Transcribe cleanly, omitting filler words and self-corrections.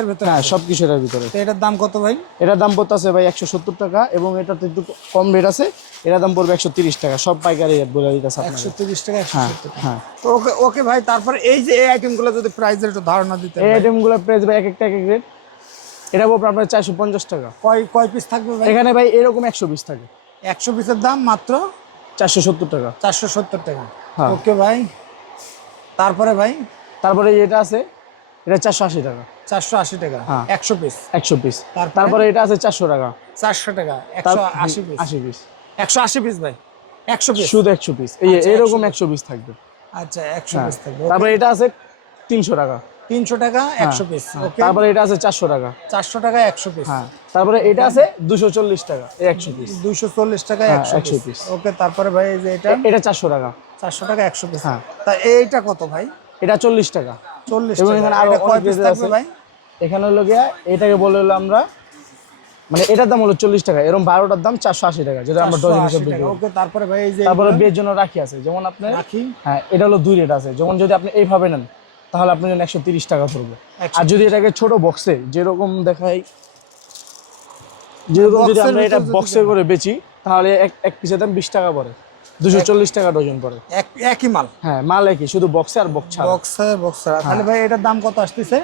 এর ভিতরে? হ্যাঁ সবকিছু এর ভিতরে। তো এটার দাম কত ভাই? এটার দাম পড়তেছে ভাই 170 টাকা, এবং এটাতে একটু কম রেট আছে, এটার দাম পড়বে 130 টাকা। সব পাইকারি রেট বলে দিতেছে আপনাকে। 130 টাকা, হ্যাঁ 170 টাকা। হ্যাঁ। তো ওকে ওকে ভাই, তারপর এই যে এই আইটেমগুলো যদি প্রাইসের একটু ধারণা দিতেন এই ভাই। আইটেমগুলো প্রাইস ভাই এক একটা এক এক রেট। এটা পড়বে আপনার 450 টাকা। কয় কয় পিস থাকবে ভাই? এখানে ভাই এরকম 100 পিস থাকে। 100 পিসের দাম মাত্র 470 টাকা। 470 টাকা। হ্যাঁ। ওকে ভাই, তারপরে ভাই তারপরে এটা আছে, এটা 480 টাকা। 480 টাকা হ্যাঁ। 100 পিস। 100 পিস। তারপরে? তারপরে এটা আছে 400 টাকা। 400 টাকা 180 পিস। 80 পিস। 180 পিস ভাই, 100 পিস। শুধু 100 পিস। এই আচ্ছা, এরকম 100 100 পিস থাকবে। আচ্ছা 100 হ্যাঁ। পিস থাকবে। তারপরে এটা আছে 300 টাকা। 300 টাকা 100 পিস। ওকে। তারপরে এটা আছে 400 টাকা। 400 টাকা 100 পিস। হ্যাঁ। তারপরে এটা আছে 240 টাকা, এই 100 পিস। 240 টাকা হ্যাঁ, 100 100 পিস। পিস। ওকে, তারপরে ভাই এই যে এটা এটা 400 টাকা। 400 টাকা 100 পিস। হ্যাঁ। তা এইটা কত ভাই? এটা 40 টাকা। 40 এবং টাকা। এখানে আরো এটা কয় অনেক পিস রেট থাকবে আছে ভাই? এখানে হলো গিয়া, এটাকে বলে হলো আমরা, মানে এটার দাম হলো 40 টাকা, এরকম 12টার দাম 480 টাকা, যেটা আমরা ডজন 480 হিসেবে বিক্রি টাকা। করি। ওকে, তারপরে ভাই এই যে তারপরে এগুলো? বিয়ের জন্য রাখি আছে, যেমন আপনি রাখি? হ্যাঁ, এটা হলো 2 রেট আছে। যেমন যদি আপনি এইভাবে নেন তাহলে আপনার জন্য 130 টাকা পড়বে। আর যদি এটাকে ছোট বক্সে, যেরকম দেখাই, যেরকম যদি আমরা এটা বক্সে করে বেচি, তাহলে এক পিসের দাম 20 টাকা পড়ে, 240 টাকা ডজন পড়ে। একই মাল? হ্যাঁ, মাল একই, শুধু বক্সে আর বক্স ছাড়া। বক্সে তাহলে ভাই এটার দাম কত আসতেছে?